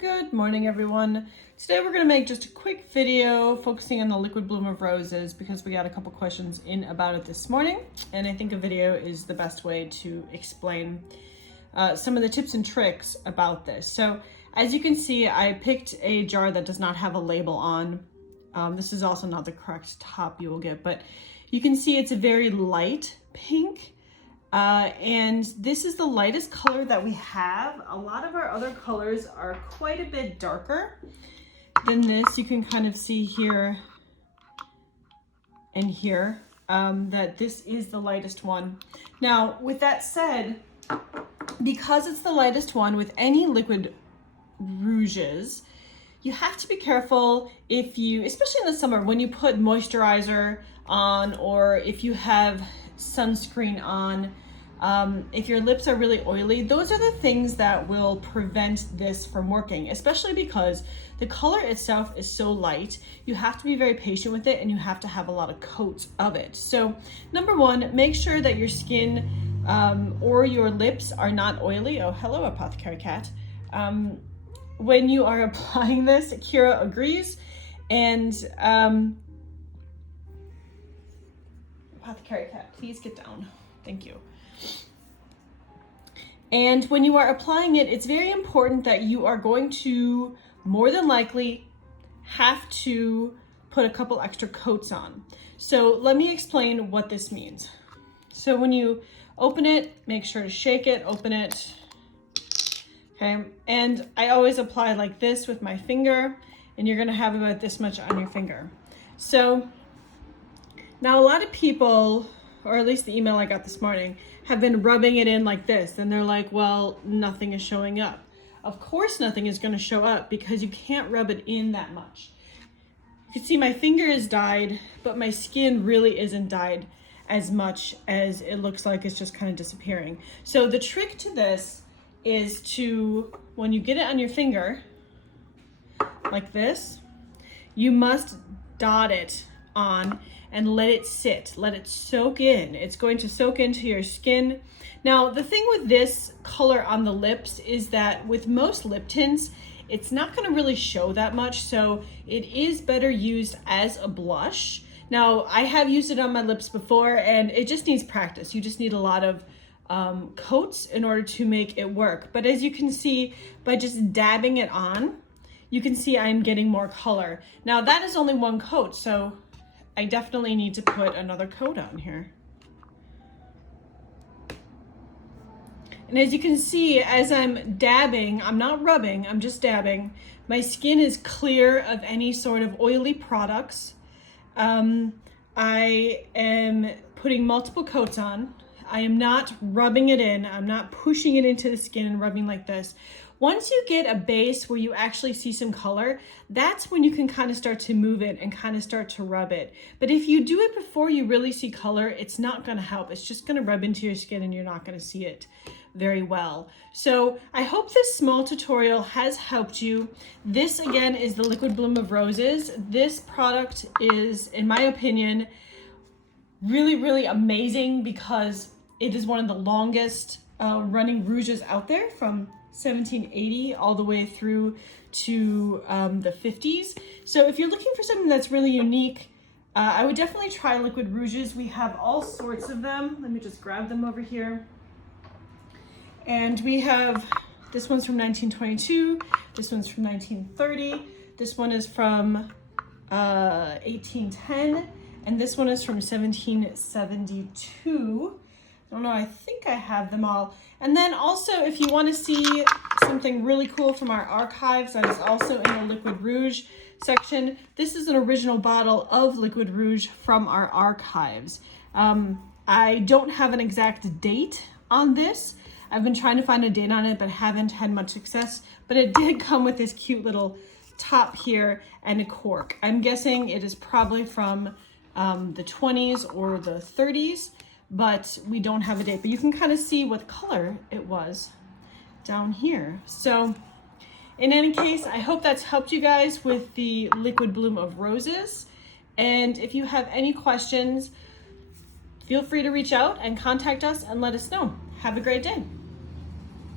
Good morning, everyone. Today we're going to make just a quick video focusing on the liquid bloom of roses because we got a couple questions in about it this morning, and I think a video is the best way to explain some of the tips and tricks about this. So as you can see, I picked a jar that does not have a label on. This is also not the correct top you will get, but you can see it's a very light pink. And this is the lightest color that we have. A lot of our other colors are quite a bit darker than this. You can kind of see here and here that this is the lightest one. Now, with that said, because it's the lightest one with any liquid rouges, you have to be careful if you, especially in the summer, when you put moisturizer on or if you have sunscreen on, if your lips are really oily, those are the things that will prevent this from working, especially because the color itself is so light. You have to be very patient with it and you have to have a lot of coats of it. So number one, make sure that your skin or your lips are not oily. Oh, hello, Apothecary Cat. When you are applying this, Kira agrees, and Apothecary Cat, please get down. Thank you. And when you are applying it, it's very important that you are going to more than likely have to put a couple extra coats on. So let me explain what this means. So when you open it, make sure to shake it, open it. Okay, and I always apply like this with my finger, and you're gonna have about this much on your finger. So now a lot of people, or at least the email I got this morning, have been rubbing it in like this, and they're like, well, nothing is showing up. Of course nothing is gonna show up because you can't rub it in that much. You can see my finger is dyed, but my skin really isn't dyed as much as it looks like it's just kind of disappearing. So the trick to this is to, when you get it on your finger, like this, you must dot it on and let it sit, let it soak in. It's going to soak into your skin. Now, the thing with this color on the lips is that with most lip tints, it's not gonna really show that much, so it is better used as a blush. Now, I have used it on my lips before, and it just needs practice. You just need a lot of coats in order to make it work. But as you can see, by just dabbing it on, you can see I'm getting more color. Now, that is only one coat, so I definitely need to put another coat on here. And as you can see, as I'm dabbing, I'm not rubbing, I'm just dabbing, my skin is clear of any sort of oily products. I am putting multiple coats on. I am not rubbing it in. I'm not pushing it into the skin and rubbing like this. Once you get a base where you actually see some color, that's when you can kind of start to move it and kind of start to rub it. But if you do it before you really see color, it's not going to help. It's just going to rub into your skin and you're not going to see it very well. So I hope this small tutorial has helped you. This again is the Liquid Bloom of Roses. This product is, in my opinion, really, really amazing because it is one of the longest running rouges out there, from 1780 all the way through to the 50s. So if you're looking for something that's really unique, I would definitely try liquid rouges. We have all sorts of them. Let me just grab them over here. And we have, this one's from 1922, this one's from 1930, this one is from 1810, and this one is from 1772. I don't know, I think I have them all. And then also, if you want to see something really cool from our archives that is also in the liquid rouge section, this is an original bottle of liquid rouge from our archives. I don't have an exact date on this. I've been trying to find a date on it, but haven't had much success. But it did come with this cute little top here and a cork. I'm guessing it is probably from the 20s or the 30s, but we don't have a date. But you can kind of see what color it was down here. So in any case, I hope that's helped you guys with the Liquid Bloom of Roses. And if you have any questions, feel free to reach out and contact us and let us know. Have a great day.